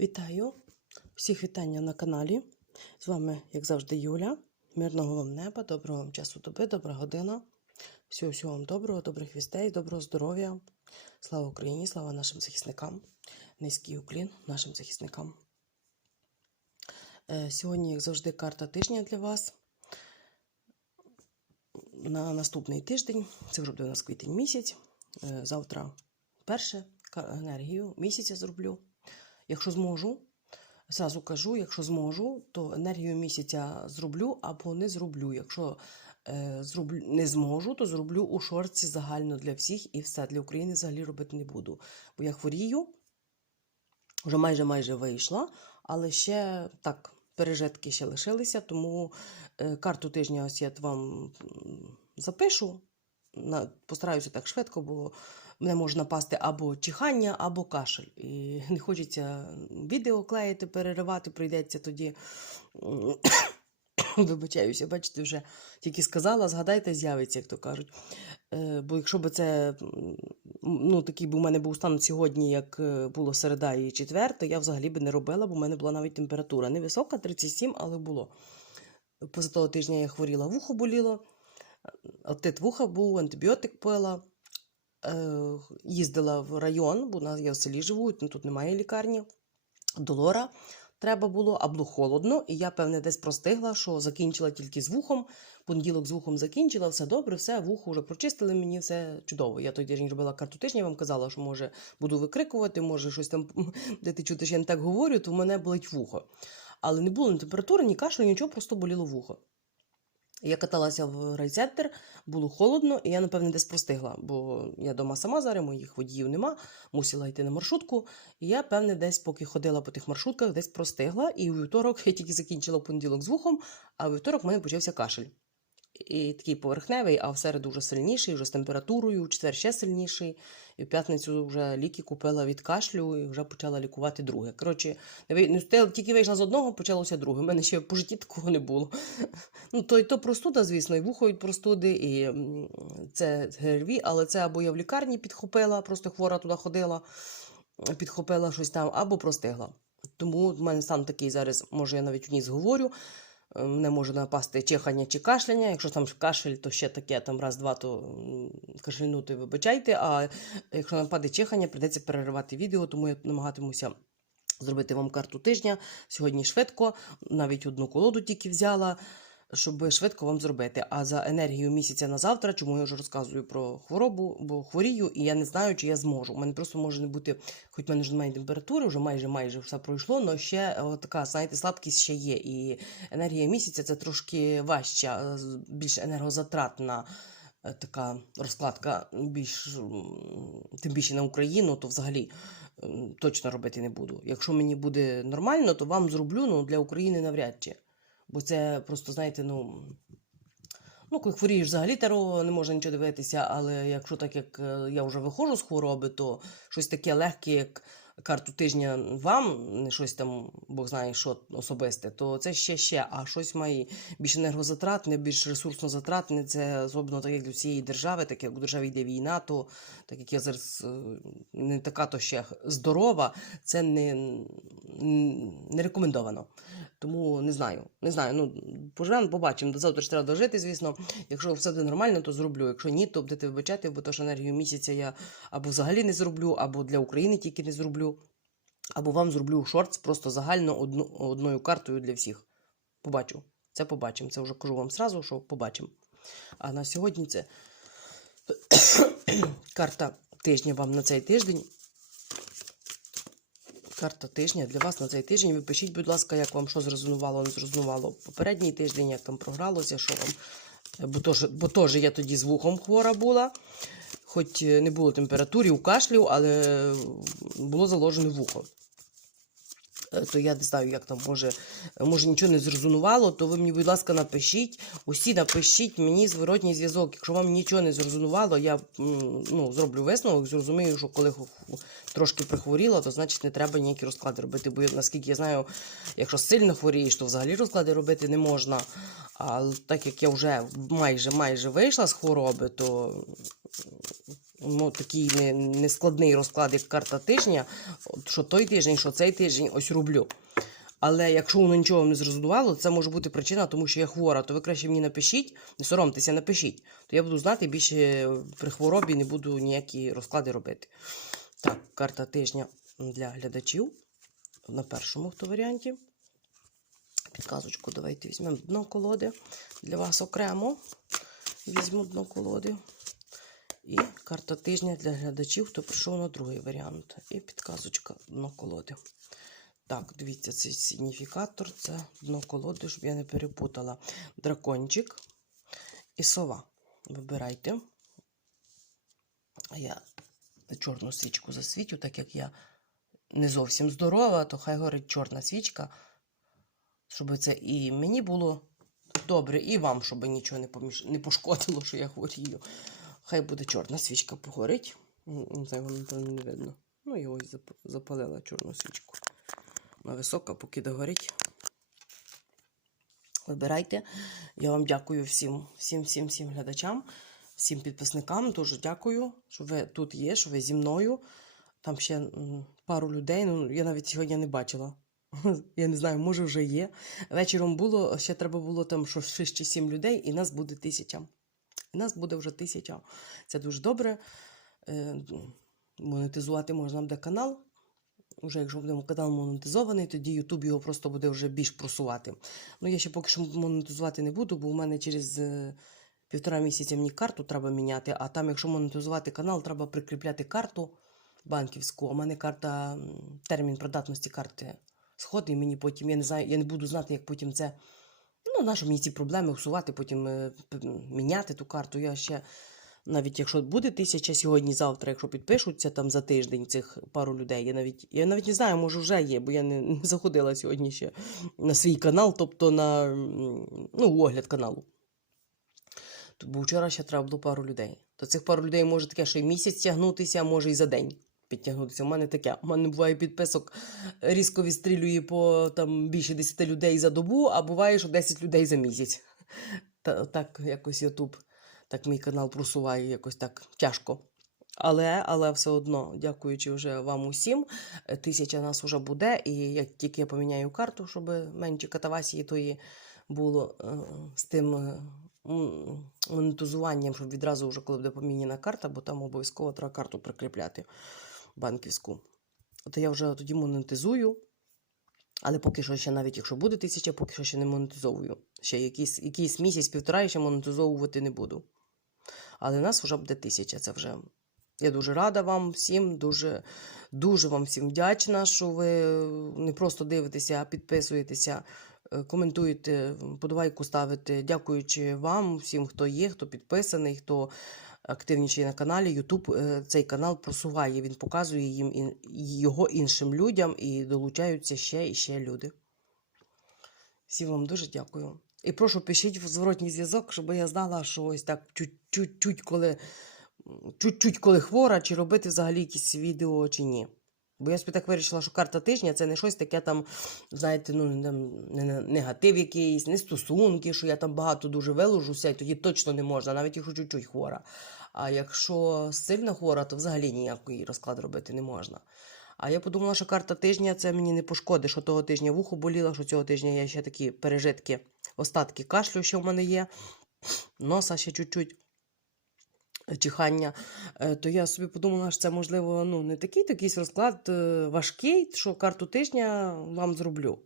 Вітаю! Всіх вітання на каналі. З вами, як завжди, Юля. Мирного вам неба, доброго вам часу доби, добра година. Всього, всього вам доброго, добрих вістей, доброго здоров'я. Слава Україні, слава нашим захисникам. Низький уклін нашим захисникам. Е, Сьогодні, як завжди, карта тижня для вас. На наступний тиждень, це вже буде у нас квітень місяць. Е, Завтра перше енергію місяця зроблю. Якщо зможу, зразу кажу, якщо зможу, то енергію місяця зроблю або не зроблю. Якщо е, зроблю, не зможу, то зроблю у шорці загально для всіх і все. Для України взагалі робити не буду. Бо я хворію, вже майже майже вийшла, але ще так, пережитки ще лишилися, тому е, карту тижня ось я вам запишу. Постараюся так швидко, бо мене може напасти або чихання, або кашель. І не хочеться відео клеїти, переривати, прийдеться тоді. Вибачаюся, бачите, вже тільки сказала, згадайте, з'явиться, як то кажуть. Е, бо якщо б це ну, такий би у мене був стан сьогодні, як е, було середа і четвер, то я взагалі би не робила, бо в мене була навіть температура. Невисока, 37, але було. Поза того тижня я хворіла, вухо боліло, отит вуха був, антибіотик пила. Їздила в район, бо я в селі живу, тут немає лікарні. До Лора треба було, а було холодно, і я, певне, десь простигла, що закінчила тільки з вухом. Понеділок з вухом закінчила, все добре, все, вухо вже прочистили мені, все чудово. Я той тиждень робила карту тижня, вам казала, що може буду викрикувати, може щось там, де ти чути, що я не так говорю, то в мене болить вухо. Але не було ні температури, ні кашлю, нічого, просто боліло вухо. Я каталася в райцентр, було холодно, і я, напевне, десь простигла, бо я дома сама зараз, моїх водіїв нема, мусила йти на маршрутку. І я, певне, десь, поки ходила по тих маршрутках, десь простигла. І у вівторок я тільки закінчила понеділок з вухом, а у вівторок в мене почався кашель. І такий поверхневий, а в середу вже сильніший, вже з температурою, в четвер ще сильніший. І в п'ятницю вже ліки купила від кашлю і вже почала лікувати друге. Коротше, не тільки вийшла з одного, почалося друге. У мене ще по житті такого не було. Ну, то, й то простуда, звісно, і вухо від простуди, і це ГРВІ, але це або я в лікарні підхопила, просто хвора туди ходила, підхопила щось там, або простигла. Тому в мене стан такий зараз, може, я навіть в ніс говорю. Е, Мене може напасти чихання чи кашляння. Якщо там кашель, то ще таке там раз-два, то кашлянути, вибачайте. А якщо нападе чихання, прийдеться переривати відео, тому я намагатимуся зробити вам карту тижня. Сьогодні швидко, навіть одну колоду тільки взяла, щоб швидко вам зробити. А за енергію місяця на завтра, чому я вже розказую про хворобу, бо хворію, і я не знаю, чи я зможу. У мене просто може не бути, хоч в мене вже немає температури, вже майже майже все пройшло, але ще е, така, знаєте, слабкість ще є. І енергія місяця це трошки важча, е, більш енергозатратна. е, Така розкладка більш тим більше на Україну, то взагалі точно робити не буду. Якщо мені буде нормально, то вам зроблю, ну для України навряд чи. Бо це просто, знаєте, ну. Ну, коли хворієш взагалі таро не можна нічого дивитися, але якщо так як е, я вже виходжу з хвороби, то щось таке легке, як карту тижня вам, не щось там, Бог знає, що особисте, то це ще ще, а щось має більш енергозатратне, більш ресурсно затратне. Це особливо так як для всієї держави, так як у державі йде війна, то так як я зараз е, не така то ще здорова, це не, не рекомендовано. Тому не знаю. Не знаю. Ну, поживемо, побачимо. До завтра ж треба дожити, звісно. Якщо все буде нормально, то зроблю. Якщо ні, то будете вибачати, бо то ж енергію місяця я або взагалі не зроблю, або для України тільки не зроблю, або вам зроблю шортс просто загально одну, одною картою для всіх. Побачу. Це побачимо. Це вже кажу вам сразу, що побачимо. А на сьогодні це карта тижня вам на цей тиждень. Карта тижня для вас на цей тиждень. Ви пишіть, будь ласка, як вам що зрезонувало, не зрезонувало попередній тиждень, як там програлося, що вам. Бо теж, бо я тоді з вухом хвора була, хоч е, не було температури, у кашлів, але було заложене вухо. Е, То я не знаю, як там може, може нічого не зрезонувало, то ви мені, будь ласка, напишіть. Усі напишіть мені зворотній зв'язок. Якщо вам нічого не зрозуміло, я ну, зроблю висновок, зрозумію, що коли трошки прихворіла, то значить не треба ніякі розклади робити. Бо наскільки я знаю, якщо сильно хворієш, то взагалі розклади робити не можна. А так як я вже майже майже вийшла з хвороби, то ну, такий не, не розклад, як карта тижня, що той тиждень, що цей тиждень, ось роблю. Але якщо воно нічого не зрезонувало, це може бути причина, тому що я хвора, то ви краще мені напишіть, не соромтеся, напишіть. То я буду знати більше при хворобі не буду ніякі розклади робити. Так, карта тижня для глядачів. На першому хто варіанті. Підказочку давайте візьмемо дно колоди. Для вас окремо візьму дно колоди. І карта тижня для глядачів, хто прийшов на другий варіант. І підказочка дно колоди. Так, дивіться, це сигніфікатор, це дно колоди, щоб я не перепутала. Дракончик і сова. Вибирайте. Я чорну свічку засвічу, так як я не зовсім здорова, то хай горить чорна свічка, щоб це і мені було добре, і вам, щоб нічого не, поміш... не пошкодило, що я хворію. Хай буде чорна свічка погорить. Не знаю, напевно не видно. Ну, і ось запалила чорну свічку. Вона висока, поки догорить. Вибирайте. Я вам дякую всім, всім, всім, всім глядачам, всім підписникам. Дуже дякую, що ви тут є, що ви зі мною. Там ще пару людей. Ну, я навіть сьогодні не бачила. Я не знаю, може вже є. Вечором було, ще треба було там що 6 чи 7 людей, і нас буде тисяча. І нас буде вже тисяча. Це дуже добре. Е, Монетизувати можна буде канал. Уже якщо буде канал монетизований, тоді YouTube його просто буде вже більш просувати. Ну, я ще поки що монетизувати не буду, бо у мене через е, півтора місяця мені карту треба міняти, а там, якщо монетизувати канал, треба прикріпляти карту банківську. У мене карта, термін придатності карти сходить, мені потім, я не знаю, я не буду знати, як потім це. Ну, нащо мені ці проблеми усувати, потім е, міняти ту карту. Я ще, навіть якщо буде тисяча сьогодні, завтра, якщо підпишуться там за тиждень цих пару людей, я навіть, я навіть не знаю, може вже є, бо я не заходила сьогодні ще на свій канал, тобто на ну, огляд каналу. Бо вчора ще треба було пару людей. То цих пару людей може таке, що і місяць тягнутися, а може і за день підтягнутися. У мене таке. У мене буває підписок різко відстрілює по там більше 10 людей за добу, а буває, що 10 людей за місяць. Та, так якось Ютуб, так мій канал просуває якось так тяжко. Але, але все одно, дякуючи вже вам усім, тисяча нас вже буде, і як тільки я поміняю карту, щоб менше катавасії тої було е, з тим е, монетизуванням, щоб відразу вже коли буде поміняна карта, бо там обов'язково треба карту прикріпляти банківську. То я вже тоді монетизую. Але поки що ще навіть якщо буде тисяча, поки що ще не монетизовую. Ще якийсь, якийсь місяць, півтора я ще монетизовувати не буду. Але в нас вже буде тисяча. Це вже. Я дуже рада вам всім, дуже, дуже вам всім вдячна, що ви не просто дивитеся, а підписуєтеся, е, коментуєте, подобайку ставите. Дякуючи вам, всім, хто є, хто підписаний, хто активнічає на каналі. Ютуб е, цей канал просуває, він показує їм його іншим людям і долучаються ще і ще люди. Всім вам дуже дякую. І прошу пишіть в зворотній зв'язок, щоб я знала, що ось так чуть-чуть, коли, чуть-чуть, коли хвора, чи робити взагалі якісь відео, чи ні. Бо я собі так вирішила, що карта тижня це не щось таке там, знаєте, ну не негатив якийсь, не стосунки, що я там багато дуже виложуся, і тоді точно не можна, навіть якщо чуть-чуть хвора. А якщо сильно хвора, то взагалі ніякий розклад робити не можна. А я подумала, що карта тижня це мені не пошкодить, що того тижня вухо боліло, що цього тижня я ще такі пережитки, остатки кашлю ще в мене є, носа ще чуть-чуть. е, Чихання, Е, то я собі подумала, що це можливо ну, не такий такий розклад е, важкий, що карту тижня вам зроблю.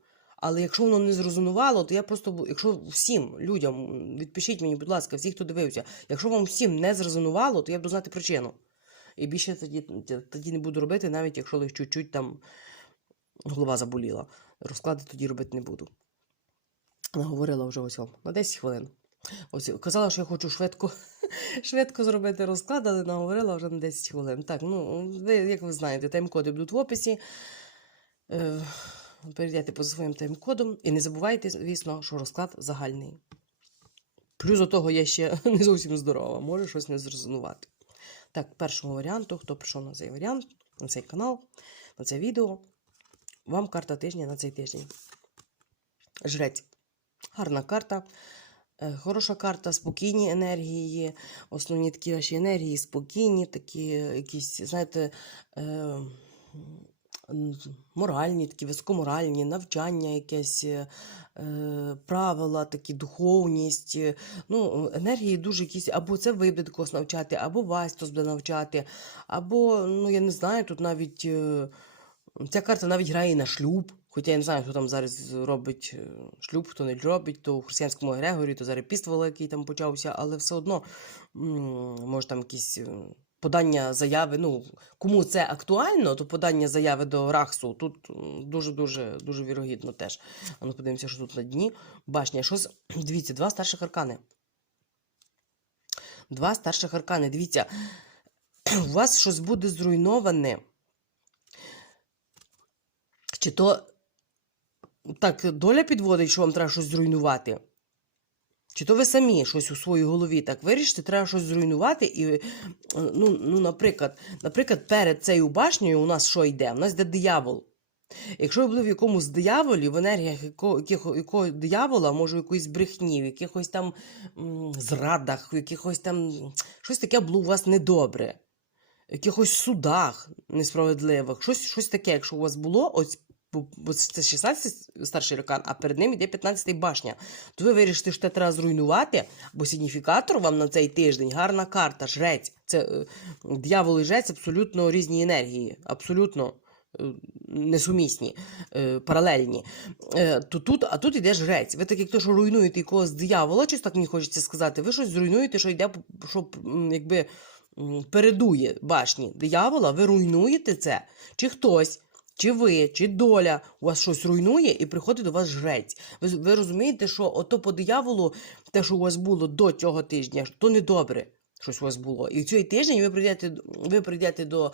Але якщо воно не зрозуміло, то я просто, якщо всім людям, відпишіть мені, будь ласка, всі, хто дивився, якщо вам всім не зрозуміло, то я буду знати причину. І більше тоді, тоді не буду робити, навіть якщо лише чуть-чуть там голова заболіла. Розклади тоді робити не буду. Наговорила вже ось на 10 хвилин. Ось казала, що я хочу швидко, швидко зробити розклад, але наговорила вже на 10 хвилин. Так, ну ви, як ви знаєте, тайм-коди будуть в описі. Перейдете по своїм тайм-кодам і не забувайте, звісно, що розклад загальний. Плюс до того я ще не зовсім здорова, може щось не зрозумувати. Так, першого варіанту, хто прийшов на цей варіант, на цей канал, на це відео, вам карта тижня на цей тиждень. Жрець. Гарна карта. Е, Хороша карта, спокійні енергії, основні такі ваші енергії, спокійні, такі якісь, знаєте, е, моральні, такі високоморальні, навчання, якесь, е, е, правила, такі духовність. е, Ну, енергії дуже якісь, або це ви будете когось навчати, або вас хтось буде навчати, або, ну, я не знаю, тут навіть. е, Ця карта навіть грає на шлюб. Хоча я не знаю, хто там зараз робить е, шлюб, хто не робить, то в християнському Грегорі, то зараз піст великий там почався, але все одно, може, там якісь подання заяви. Ну, кому це актуально, то подання заяви до Рахсу тут дуже-дуже дуже вірогідно теж. А ну подивимося, що тут на дні. Башня. Що з... Дивіться, два старших аркани. Два старших аркани. Дивіться, у вас щось буде зруйноване. Чи то так доля підводить, що вам треба щось зруйнувати? Чи то ви самі щось у своїй голові так вирішите, треба щось зруйнувати, і, е, ну, ну, наприклад, наприклад, перед цією башнею у нас що йде? У нас йде диявол. Якщо ви були в якомусь дияволі, в енергіях якого, якого, якого диявола, може, в якоїсь брехні, в якихось там зрадах, в якихось там щось таке було у вас недобре, в якихось судах несправедливих, щось, щось таке, якщо у вас було, ось бо, це 16 старший рекан, а перед ним йде 15 башня. То ви вирішите, що це треба зруйнувати, бо сигніфікатор вам на цей тиждень гарна карта, жрець. Це е, дьявол і жрець абсолютно різні енергії, абсолютно е, несумісні, е, паралельні. То тут, а тут йде жрець. Ви так як то, що руйнуєте якогось диявола, щось так мені хочеться сказати, ви щось зруйнуєте, що йде, що якби передує башні диявола, ви руйнуєте це, чи хтось. Чи ви, чи доля у вас щось руйнує і приходить до вас жрець. Ви, ви розумієте, що ото по дияволу, те, що у вас було до цього тижня, то недобре. Щось у вас було. І в цей тиждень ви прийдете, ви прийдете до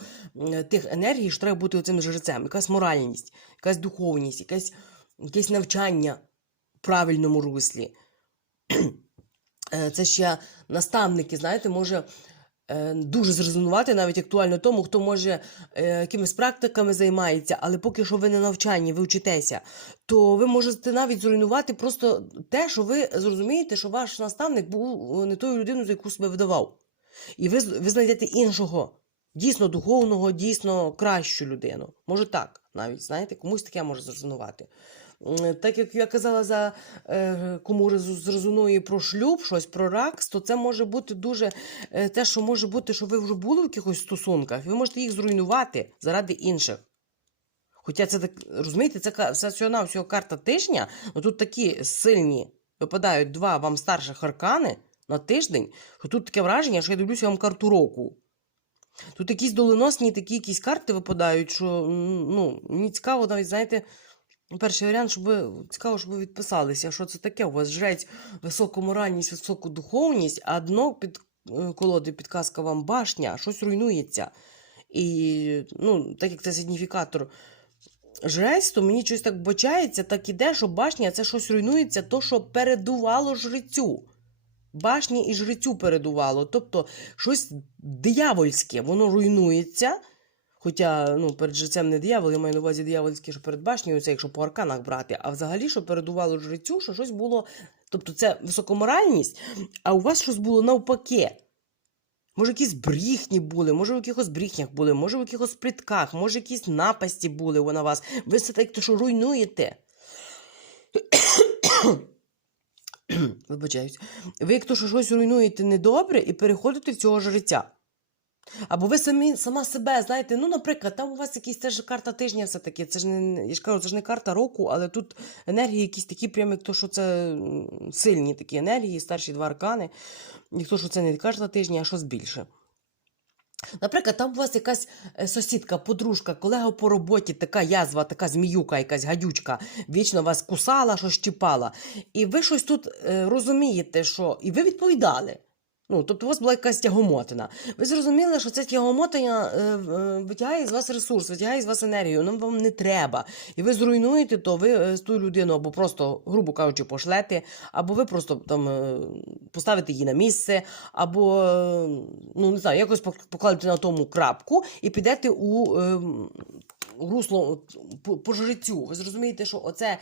тих енергій, що треба бути оцим жрецем. Якась моральність, якась духовність, якесь, якесь навчання в правильному руслі. Е, Це ще наставники, знаєте, може дуже зрезонувати навіть актуально тому, хто може е, якимись практиками займається, але поки що ви не навчанні, ви вчитеся, то ви можете навіть зруйнувати просто те, що ви зрозумієте, що ваш наставник був не тою людиною, за яку себе видавав. І ви, ви знайдете іншого, дійсно духовного, дійсно кращу людину. Може так, навіть, знаєте, комусь таке може зрезонувати. Так як я казала за е, кому зрезонує про шлюб, щось про ракс, то це може бути дуже е, те, що може бути, що ви вже були в якихось стосунках, ви можете їх зруйнувати заради інших. Хоча це так, розумієте, це все всього карта тижня, ну тут такі сильні випадають два вам старших аркани на тиждень, що тут таке враження, що я дивлюся вам карту року. Тут якісь доленосні такі якісь карти випадають, що ну, мені цікаво навіть, знаєте, перший варіант, щоб ви цікаво, щоб ви відписалися, що це таке. У вас жрець високу моральність, високу духовність, а дно під е, колоди підказка вам башня, щось руйнується. І ну, так як це сигніфікатор жрець, то мені щось так бачається, так іде, що башня це щось руйнується, то, що передувало жрецю. Башні і жрецю передувало. Тобто щось диявольське, воно руйнується. Хоча ну, перед жрецем не диявол, я маю на увазі диявольське, що перед башнею, це якщо по арканах брати, а взагалі, що передувало жрецю, що щось було. Тобто це високоморальність, а у вас щось було навпаки. Може, якісь брехні були, може, в якихось брехнях були, може, в якихось плітках, може, якісь напасті були на вас. Ви все так, то що руйнуєте. Вибачаюсь. Ви як то, що щось руйнуєте недобре і переходите в цього жреця. Або ви самі сама себе знаєте, ну, наприклад, там у вас якісь це ж карта тижня все-таки. Це ж не я ж кажу, це ж не карта року, але тут енергії якісь такі, прям як то, що це сильні такі енергії, старші два аркани. Ніхто, що це не карта тижня, а щось більше. Наприклад, там у вас якась е, сусідка, подружка, колега по роботі, така язва, така зміюка, якась гадючка, вічно вас кусала, щось чіпала. І ви щось тут е, розумієте, що. І ви відповідали. Ну, тобто у вас була якась тягомотина. Ви зрозуміли, що ця тягомотина е, е, витягає з вас ресурс, витягає з вас енергію, нам вам не треба. І ви зруйнуєте, то ви е, з ту людину або просто, грубо кажучи, пошлете, або ви просто там е, поставите її на місце, або е, ну не знаю, якось пок- покладете на тому крапку і підете у. е, русло по, по життю. Ви зрозумієте, що оце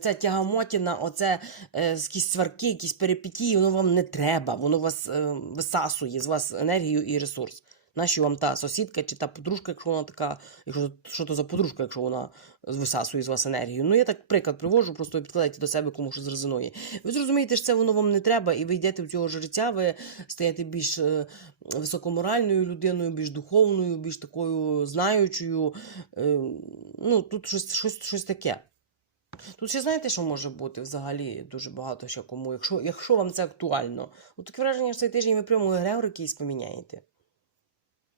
це тягамотіна, оце е, якісь сварки, якісь перипетії, воно вам не треба, воно вас е, висасує з вас енергію і ресурс. Нащо вам та сусідка чи та подружка, якщо вона така, якщо що то за подружка, якщо вона висасує з вас енергію. Ну, я так приклад привожу, просто підкладайте до себе, кому що зрезонує. Ви зрозумієте, що це воно вам не треба, і ви йдете в цього життя, ви стаєте більш е, високоморальною людиною, більш духовною, більш такою знаючою. Е, ну, тут щось, щось, щось таке. Тут ще знаєте, що може бути взагалі дуже багато ще кому, якщо, якщо вам це актуально. От таке враження, що цей тиждень ви прямо егрегор якийсь поміняєте.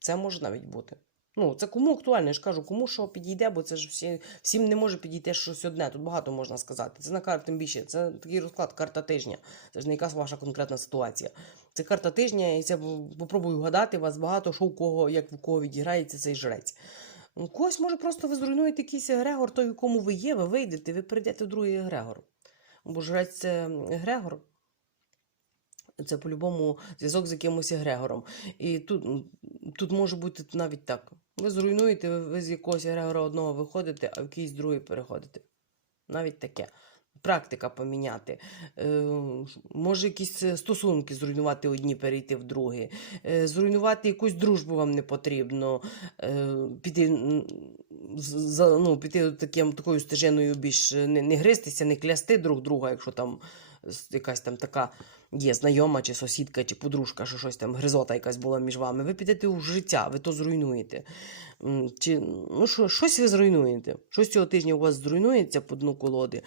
Це може навіть бути. Ну, це кому актуально, я ж кажу, кому що підійде, бо це ж всі, всім не може підійти щось одне. Тут багато можна сказати. Це на карту тим більше. Це такий розклад, карта тижня. Це ж не якась ваша конкретна ситуація. Це карта тижня, і це попробую вгадати вас багато, що у кого, як в кого відіграється цей жрець. Ну, Когось може просто ви зруйнуєте якийсь егрегор, той, у кому ви є, ви вийдете, ви прийдете в другий егрегор. Бо жрець це егрегор. Це по-любому зв'язок з якимось егрегором. І тут, тут може бути навіть так. Ви зруйнуєте, ви- з якогось егрегора одного виходите, а в якийсь другий переходите. Навіть таке. Практика поміняти. Е, може, якісь е, стосунки зруйнувати одні, перейти в другі. Е, зруйнувати якусь дружбу вам не потрібно. Е, піти, за, ну, піти таким, такою стежиною більш е, не, не гристися, не клясти друг друга, якщо там якась там така є знайома, чи сусідка, чи подружка, що щось там гризота якась була між вами. Ви підете у життя, ви то зруйнуєте. Чи, ну, що, щось ви зруйнуєте. Щось цього тижня у вас зруйнується по дну колоди,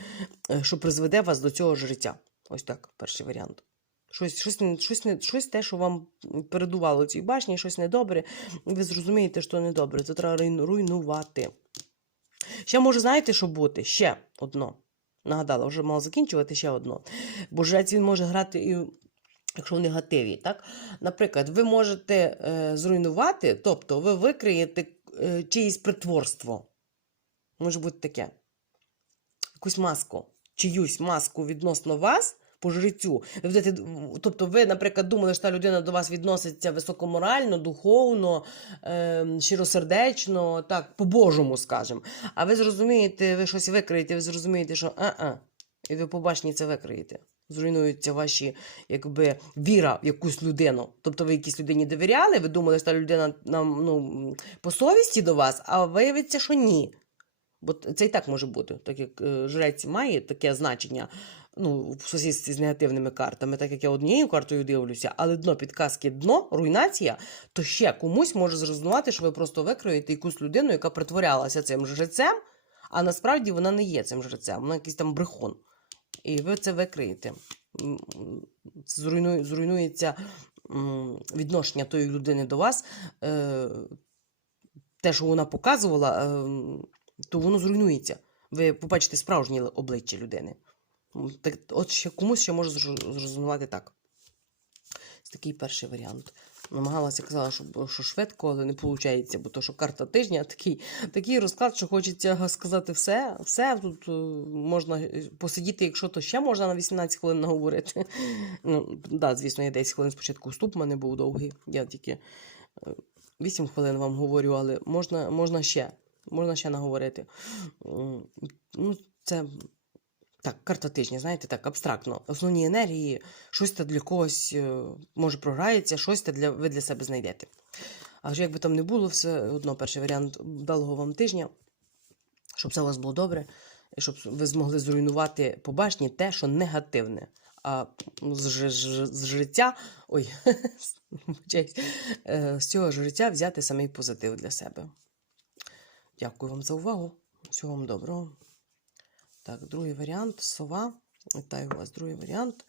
е, що призведе вас до цього життя. Ось так, перший варіант. Щось, щось, щось, щось те, що вам передувало цій башні, щось недобре. Ви зрозумієте, що недобре. Це треба руйнувати. Ще може, знаєте, що бути? Ще одно. Нагадала, вже мала закінчувати ще одно. Бо жрець він може грати і. Якщо в негативі, так? Наприклад, ви можете е, зруйнувати, тобто ви викриєте е, чиїсь притворство. Може бути таке. Якусь маску, чиюсь маску відносно вас по життю. Тобто, ви, наприклад, думали, що та людина до вас відноситься високоморально, духовно, е, щиросердечно, так, по-божому, скажімо. А ви зрозумієте, ви щось викриєте, ви зрозумієте, що а-а, і ви побачні це викриєте. Зруйнуються ваші, якби, віра в якусь людину. Тобто ви якійсь людині довіряли, ви думали, що та людина нам ну, по совісті до вас, а виявиться, що ні. Бо це і так може бути, так як е, жрець має таке значення ну, в сусідстві з негативними картами, так як я однією картою дивлюся, але дно підказки дно, руйнація, то ще комусь може зрозуміти, що ви просто викроєте якусь людину, яка притворялася цим жрецем, а насправді вона не є цим жрецем, вона якийсь там брехун. І ви це викриєте. М, Зруйнує, зруйнується відношення тої людини до вас. Е, те, що вона показувала, ем, то воно зруйнується. Ви побачите справжнє обличчя людини. М, Так, от ще комусь ще може зру- так. Це такий перший варіант. Намагалася казала, що, що швидко, але не виходить, бо то, що карта тижня такий, такий розклад, що хочеться сказати все. Все тут е, можна е, посидіти, якщо то ще можна на 18 хвилин наговорити. Ну, да, звісно, я 10 хвилин спочатку вступ в мене був довгий. Я тільки е, 8 хвилин вам говорю, але можна, можна ще. Можна ще наговорити. Ну, це так, карта тижня, знаєте, так, абстрактно. Основні енергії, щось та для когось е, може програється, щось для, ви для себе знайдете. А вже як би там не було, все одно перший варіант вдалого вам тижня, щоб все у вас було добре, і щоб ви змогли зруйнувати по башні те, що негативне. А з, ж- ж- з життя, ой, е, з цього життя взяти самий позитив для себе. Дякую вам за увагу. Всього вам доброго. Так, другий варіант сова. Вітаю вас, другий варіант.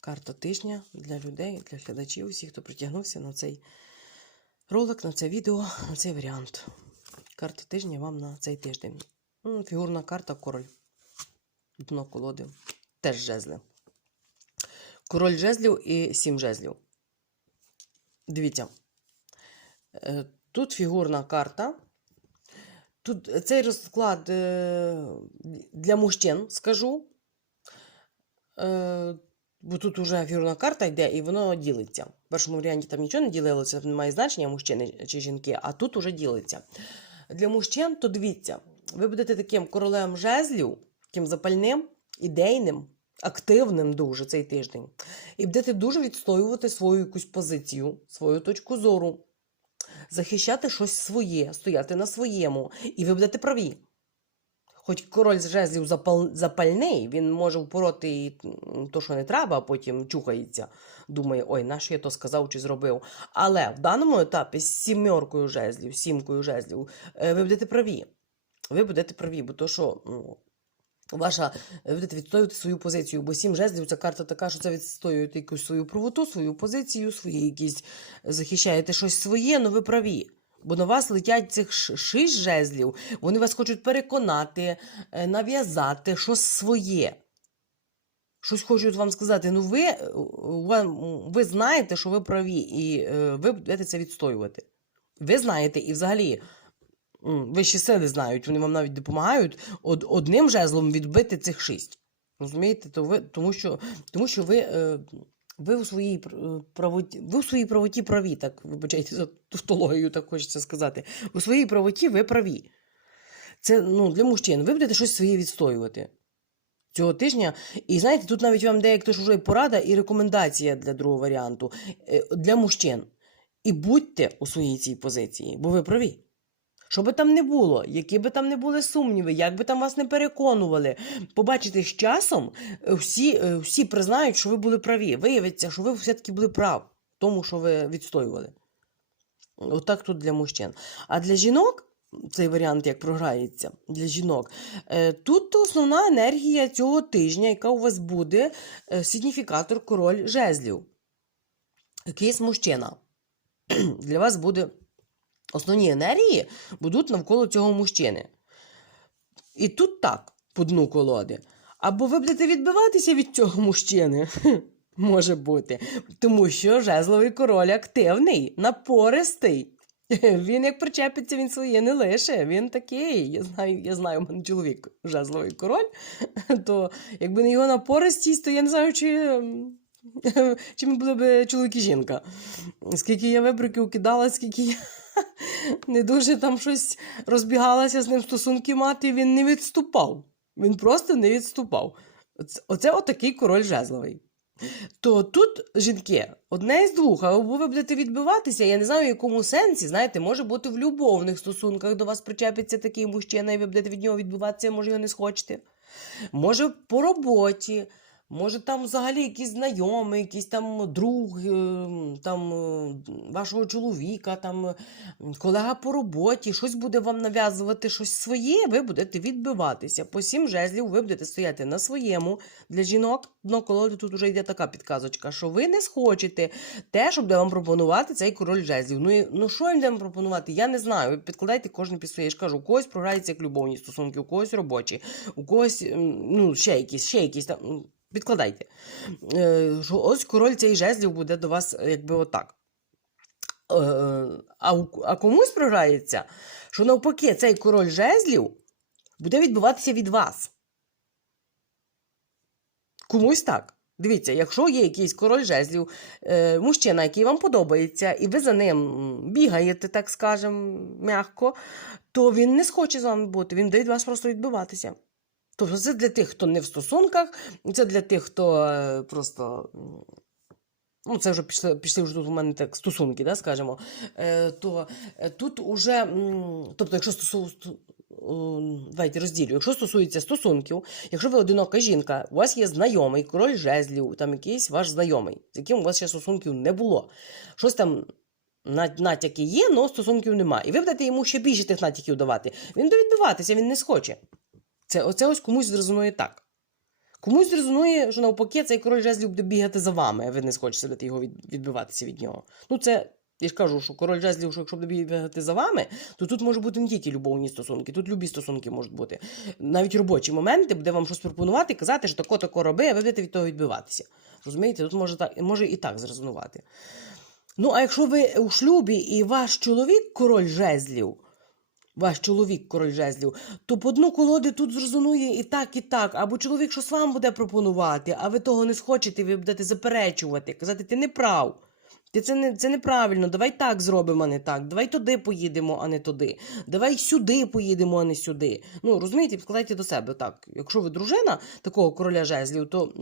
Карта тижня для людей, для глядачів, всіх, хто притягнувся на цей ролик, на це відео, на цей варіант. Карта тижня вам на цей тиждень. Фігурна карта король. Дно колоди. Теж жезли. Король жезлів і сім жезлів. Дивіться. Е, Тут фігурна карта. Тут цей розклад е, для мужчин, скажу. Е, бо тут вже фігурна карта йде, і воно ділиться. В першому варіанті там нічого не ділилося, немає значення мужчини чи жінки, а тут уже ділиться. Для мужчин, то дивіться, ви будете таким королем жезлів, таким запальним, ідейним, активним дуже цей тиждень. І будете дуже відстоювати свою якусь позицію, свою точку зору, захищати щось своє, стояти на своєму. І ви будете праві. Хоч король з жезлів запал... запальний, він може впороти і то, що не треба, а потім чухається. Думає, ой, нащо я то сказав чи зробив. Але в даному етапі з сімеркою жезлів, сімкою жезлів, е, ви будете праві. Ви будете праві, бо то, що ну, ваша, будете відстоювати свою позицію, бо сім жезлів це карта така, що це відстоюєте якусь свою правоту, свою позицію, свої якісь захищаєте щось своє, ну ви праві. Бо на вас летять цих шість жезлів, вони вас хочуть переконати, е, нав'язати щось своє. Щось хочуть вам сказати. Ну, ви, е, ви знаєте, що ви праві, і е, ви будете це відстоювати. Ви знаєте, і взагалі вищі сили знають, вони вам навіть допомагають од, одним жезлом відбити цих шість. Розумієте? То ви, тому, що, тому що ви, е, ви, у своїй е, правоті, ви у своїй правоті праві, так вибачайте за тавтологію, так хочеться сказати. У своїй правоті ви праві. Це ну, для мужчин. Ви будете щось своє відстоювати цього тижня. І знаєте, тут навіть вам деяка ж вже і порада, і рекомендація для другого варіанту е, для мужчин. І будьте у своїй цій позиції, бо ви праві. Що би там не було, які би там не були сумніви, як би там вас не переконували, побачите, з часом е, всі, е, всі признають, що ви були праві. Виявиться, що ви все-таки були прав тому, що ви відстоювали. Отак тут для мужчин. А для жінок, цей варіант як програється для жінок, е, тут основна енергія цього тижня, яка у вас буде, сигніфікатор король жезлів. Якийсь мужчина. Для вас буде основні енергії будуть навколо цього мужчини. І тут так, по дну колоди. Або ви будете відбиватися від цього мужчини. Може бути. Тому що жезловий король активний, напористий. Він як причепиться, він своє не лише. Він такий. Я знаю, я знаю, у мене чоловік жезловий король. То якби не його напористість, то я не знаю, чи, чи ми були б чоловік і жінка. Скільки я вибриків кидала, скільки я не дуже там щось розбігалася з ним стосунки мати, він не відступав. Він просто не відступав. Оце, отакий король жезловий. То тут, жінки, одне із двох, або ви будете відбиватися, я не знаю, в якому сенсі, знаєте, може бути в любовних стосунках до вас причепиться такий мужчина, і ви будете від нього відбиватися, може його не схочете. Може, по роботі, може, там взагалі якийсь знайомий, якийсь там друг е, там, е, вашого чоловіка, там, е, колега по роботі, щось буде вам нав'язувати щось своє, ви будете відбиватися. По сім жезлів ви будете стояти на своєму. Для жінок дно колоди тут вже йде така підказочка, що ви не схочете те, що буде вам пропонувати цей король жезлів. Ну, ну що буде вам пропонувати? Я не знаю. Ви підкладайте кожен під своє. Я ж кажу, у когось програється як любовні стосунки, у когось робочі, у когось ну, ще якісь, ще якісь там. М, Підкладайте. Е, ось король цей жезлів буде до вас, якби отак. Е, а, а комусь програється, що навпаки, цей король жезлів буде відбиватися від вас. Комусь так. Дивіться, якщо є якийсь король жезлів, е, мужчина, який вам подобається, і ви за ним бігаєте, так скажемо, м'яко, то він не схоче з вами бути, він від вас просто відбиватися. Тобто це для тих, хто не в стосунках, це для тих, хто е, просто. Ну, це вже пішли, пішли вже тут у мене так стосунки, да, скажімо. Е, то е, тут уже, тобто, якщо стосується. Давайте розділю. Якщо стосується стосунків, якщо ви одинока жінка, у вас є знайомий, король жезлів, там якийсь ваш знайомий, з яким у вас ще стосунків не було. Щось там натяки є, але стосунків немає. І ви будете йому ще більше тих натяків давати. Він буде він не схоче. Це оце ось комусь зрезонує так. Комусь зрезонує, що навпаки, цей король жезлів буде бігати за вами, а ви не схочете будете його від, відбиватися від нього. Ну, це. Я ж кажу, що король жезлів, що якщо буде бігати за вами, то тут може бути не тільки любовні стосунки, тут любі стосунки можуть бути. Навіть робочі моменти, буде вам щось пропонувати, казати, що тако тако роби, а ви будете від того відбиватися. Розумієте, тут може так, може і так зрезонувати. Ну, а якщо ви у шлюбі і ваш чоловік король жезлів, ваш чоловік король жезлів, то по дну колоди тут зрозуміє і так, і так. Або чоловік щось вам буде пропонувати, а ви того не схочете, ви будете заперечувати, казати, ти не прав. Ти це не це неправильно. Давай так зробимо, а не так. Давай туди поїдемо, а не туди. Давай сюди поїдемо, а не сюди. Ну розумієте, вкладайте до себе так. Якщо ви дружина такого короля жезлів, то.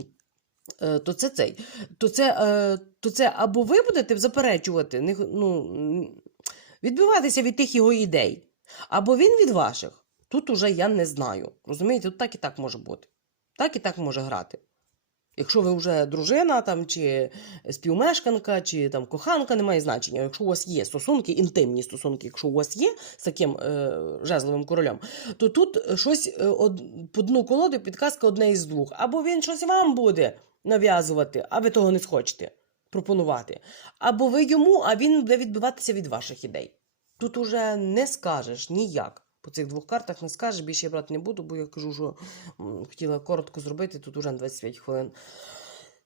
е, То це цей, то це, е, то це або ви будете заперечувати, ну, відбиватися від тих його ідей, або він від ваших. Тут уже я не знаю. Розумієте, тут так і так може бути. Так і так може грати. Якщо ви вже дружина там, чи співмешканка, чи там коханка, немає значення. Якщо у вас є стосунки, інтимні стосунки, якщо у вас є з таким е, жезловим королем, то тут щось е, од, по дну колоди підказка одне із двох. Або він щось вам буде нав'язувати, а ви того не схочете пропонувати. Або ви йому, а він буде відбиватися від ваших ідей. Тут уже не скажеш ніяк. По цих двох картах не скажеш, більше я брати не буду, бо я кажу, що хотіла коротко зробити, тут уже на 25 хвилин.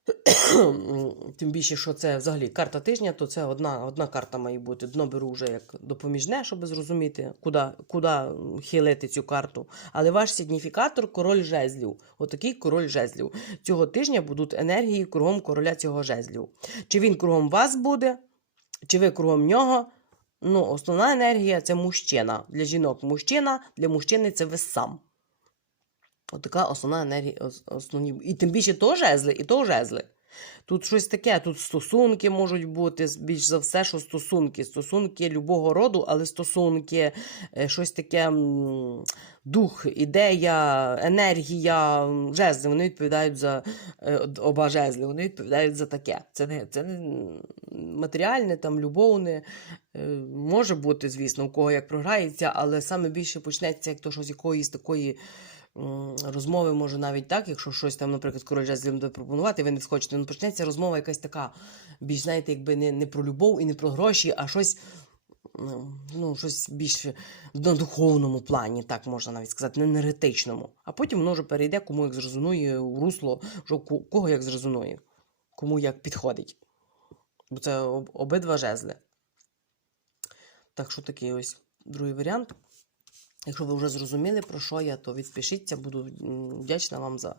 Тим більше, що це взагалі карта тижня, то це одна, одна карта має бути. Дно беру вже як допоміжне, щоб зрозуміти, куди, куди хилити цю карту. Але ваш сигніфікатор король жезлів. Отакий король жезлів. Цього тижня будуть енергії кругом короля цього жезлів. Чи він кругом вас буде, чи ви кругом нього. Ну, основна енергія це мужчина. Для жінок мужчина, для мужчини це ви сам. Отака основна енергія. Основні... І тим більше то жезли, і то жезли. Тут щось таке, тут стосунки можуть бути, більш за все, що стосунки. Стосунки любого роду, але стосунки, е, щось таке, дух, ідея, енергія, жезли, вони відповідають за е, оба жезли, вони відповідають за таке. Це не, це не матеріальне, там, любовне. Е, Може бути, звісно, у кого як програється, але саме більше почнеться, як то що з якоїсь такої розмови, може навіть так, якщо щось там, наприклад, король жезлів буде пропонувати, ви не схочете, ну почнеться розмова якась така, більш, знаєте, якби не, не про любов і не про гроші, а щось. ну, Ну, щось більш на духовному плані, так можна навіть сказати, не енергетичному. А потім воно вже перейде, кому як зрезонує у русло, вже кого як зрезонує, кому як підходить. Бо це об- обидва жезли. Так що такий ось другий варіант. Якщо ви вже зрозуміли, про що я, то відпишіться, буду вдячна вам за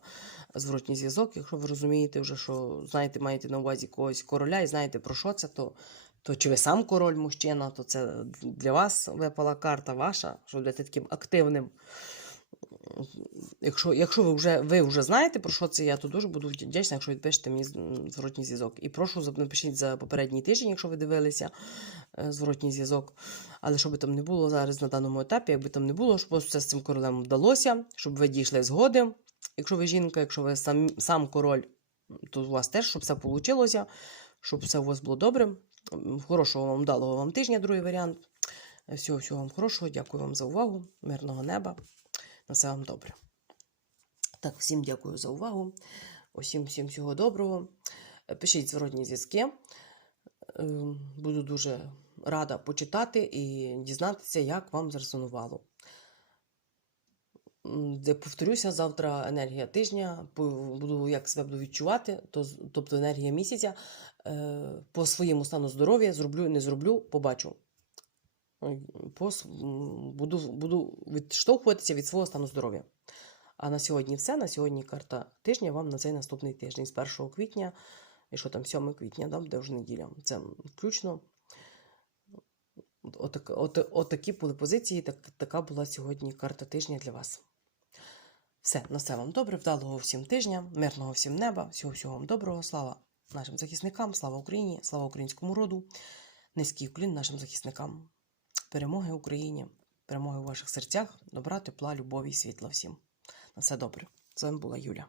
зворотній зв'язок. Якщо ви розумієте, вже, що знаєте, маєте на увазі когось короля і знаєте про що це, то, то чи ви сам король мужчина, то це для вас випала карта ваша, що будете таким активним. Якщо, якщо ви вже ви вже знаєте, про що це я, то дуже буду вдячна, якщо відпишете мені зворотній зв'язок. І прошу напишіть за попередній тиждень, якщо ви дивилися е, зворотній зв'язок. Але що би там не було зараз на даному етапі, якби там не було, щоб все з цим королем вдалося, щоб ви дійшли згоди. Якщо ви жінка, якщо ви сам, сам король, то у вас теж, щоб все вийшло, щоб все у вас було добре. Хорошого вам вдалого вам тижня, другий варіант. Всього, всього вам хорошого, дякую вам за увагу, мирного неба. На все вам добре. Так, всім дякую за увагу. Усім всім всього доброго. Пишіть зворотні зв'язки. Е, Буду дуже рада почитати і дізнатися, як вам зрезонувало. Де повторюся, завтра енергія тижня, буду як себе буду відчувати, то, тобто енергія місяця. Е, По своєму стану здоров'я зроблю, не зроблю, побачу. Буду, буду відштовхуватися від свого стану здоров'я. А на сьогодні все. На сьогодні карта тижня вам на цей наступний тиждень з 1 квітня, і що там 7 квітня, да, де вже неділя. Це включно. Отак, от, отакі були позиції, так, така була сьогодні карта тижня для вас. Все, на все вам добре, вдалого всім тижня, мирного всім неба, всього всього вам доброго, слава нашим захисникам, слава Україні, слава українському роду, низький уклін нашим захисникам. Перемоги Україні, перемоги у ваших серцях, добра, тепла, любові і світла всім. На все добре. З вами була Юля.